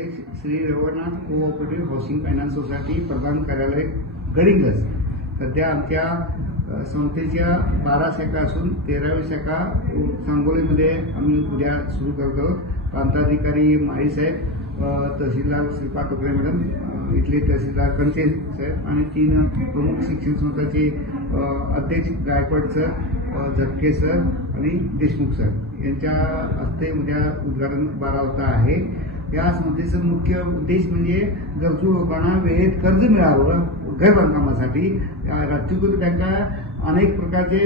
Shri Ravnath cooperative housing finance society प्रधान कार्यालय गडिंगज. सध्या आमच्या संस्थेच्या बारा शाखा असून तेरावी शाखा सांगोलीमध्ये आम्ही उद्या सुरू करतो. प्रांताधिकारी माळी साहेब तहसीलदार श्रीपा टोकरे मॅडम इथले तहसीलदार कंचे साहेब आणि तीन प्रमुख शिक्षण संस्थाचे अध्यक्ष गायकवाड सर झटके सर आणि देशमुख सर. यांच्या हस्ते उद्या उद्घाटन बारा वाजता आहे. या संस्थेचा मुख्य उद्देश म्हणजे गरजू लोकांना वेळेत कर्ज मिळावं घर बांधकामासाठी. राष्ट्रीयकृत बँका अनेक प्रकारचे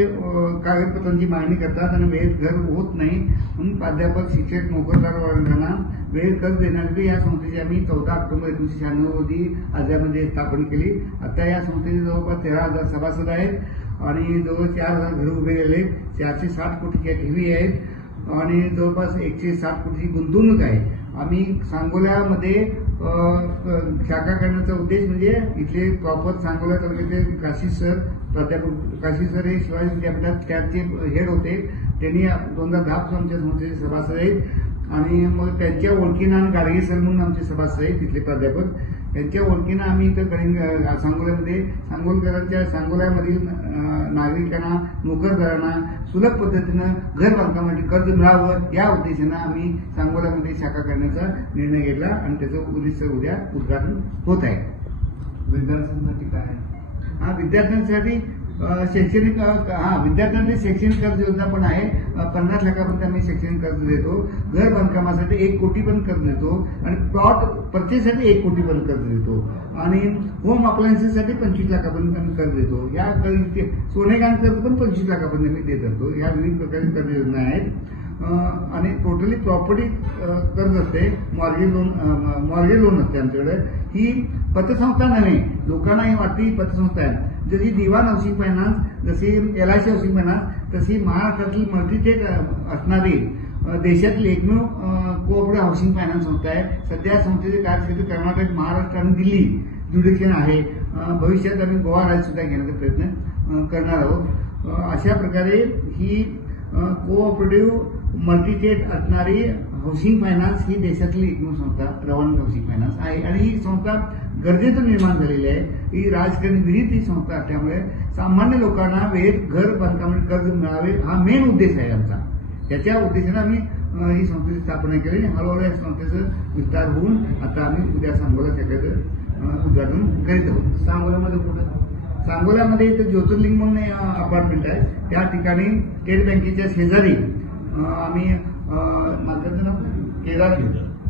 कागदपत्रांची मागणी करतात आणि वेळेत घर होत नाही. म्हणून प्राध्यापक शिक्षक नोकरदार वर्गांना वेळेत कर्ज देण्यासाठी या संस्थेची आम्ही चौदा ऑक्टोबर एकोणीसशे शहाण्णव रोजी आजऱ्यामध्ये स्थापन केली. आता या संस्थेचे जवळपास तेरा हजार सभासद आहेत आणि जवळ चार हजार घर उभे राहिले. चारशे साठ कोटीच्या ठेवी आहेत आणि जवळपास एकशे साठ कोटीची गुंतवणूक आहे. आम्ही सांगोल्यामध्ये शाखा करण्याचा उद्देश म्हणजे इथले प्रॉपर सांगोला तालुक्यातले काशी सर प्राध्यापक काशी सर हे शिवाजी विद्यापीठात त्याचे हेड होते. त्यांनी दोन हजार दहा आमच्या संस्थेचे सभासद आहेत. आणि मग त्यांच्या ओळखीनं आणि गाडगे सर म्हणून आमचे सभासद आहेत तिथले प्राध्यापक. त्यांच्या ओळखीनं आम्ही इथं कलिंग सांगोल्यामध्ये सांगोलकरांच्या सांगोल्यामधील नागरिकांना नोकरदारांना सुलभ पद्धतीनं घर बांधकामासाठी कर्ज मिळावं या उद्देशानं आम्ही सांगोल्यामध्ये शाखा करण्याचा निर्णय घेतला आणि त्याचं उद्दिष्ट उद्या उद्घाटन होत आहे विद्यार्थ्यांसाठी काय आहे? हा विद्यार्थ्यांसाठी शैक्षणिक हा विद्यार्थ्यांसाठी शैक्षणिक कर्ज योजना पण आहे. पन्नास लाखापर्यंत आम्ही शैक्षणिक कर्ज देतो. घर बांधकामासाठी एक कोटी पण कर्ज देतो. आणि प्लॉट परचेससाठी एक कोटी पण कर्ज देतो. आणि होम अप्लायन्सेससाठी पंचवीस लाखापर्यंत आम्ही कर्ज देतो. या कर्ज सोनेगान कर्ज पण पंचवीस लाखापर्यंत आम्ही देत असतो. या विविध प्रकारची कर्ज योजना आहेत. आणि टोटली प्रॉपर्टी कर्ज असते. मॉर्गेज लोन मॉर्गेज लोन असते आमच्याकडे. ही पतसंस्था नव्हे. लोकांना ही वाटते ही पतसंस्था आहे. जशी दिवाण हाऊसिंग फायनान्स जशी L I C housing finance तशी महाराष्ट्रातली मल्टीटेक असणारी देशातली एकमेव कोऑपरेटिव्ह हाऊसिंग फायनान्स संस्था आहे. सध्या संस्थेचे कार्यक्षेत्र कर्नाटक महाराष्ट्र आणि दिल्ली ज्युडिशियन आहे. भविष्यात आम्ही गोवा राज्य सुद्धा घेण्याचा प्रयत्न करणार आहोत. अशा प्रकारे ही कोऑपरेटिव्ह मल्टीटेट असणारी हाऊसिंग फायनान्स ही देशातली एकमेव संस्था रवाना हाऊसिंग फायनान्स आहे. आणि ही संस्था गरजेचं निर्माण झालेली आहे. ही राजकारणी विहित ही संस्था असल्यामुळे सामान्य लोकांना वेळेत घर बांधकामाचे कर्ज मिळावे हा मेन उद्देश आहे आमचा. त्याच्या उद्देशाने आम्ही ही संस्थेची स्थापना केली आणि हळूहळू या संस्थेचं विस्तार होऊन आता आम्ही उद्या सांगोला अ, उद्घाटन करीत आहोत. सांगोल्यामध्ये कुठं? सांगोल्यामध्ये इथं ज्योतिर्लिंग म्हणून अपार्टमेंट आहे. त्या ठिकाणी स्टेट बँकेच्या शेजारी आम्ही मालकाचं नाव केदार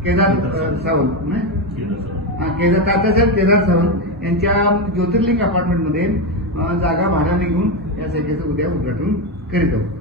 केदार सावंत? हा, केदार तात्यासाहेब केदार सावंत यांच्या ज्योतिर्लिंग अपार्टमेंटमध्ये जागा भाड्याने घेऊन या शाखेचं उद्या उद्घाटन करीत आहोत.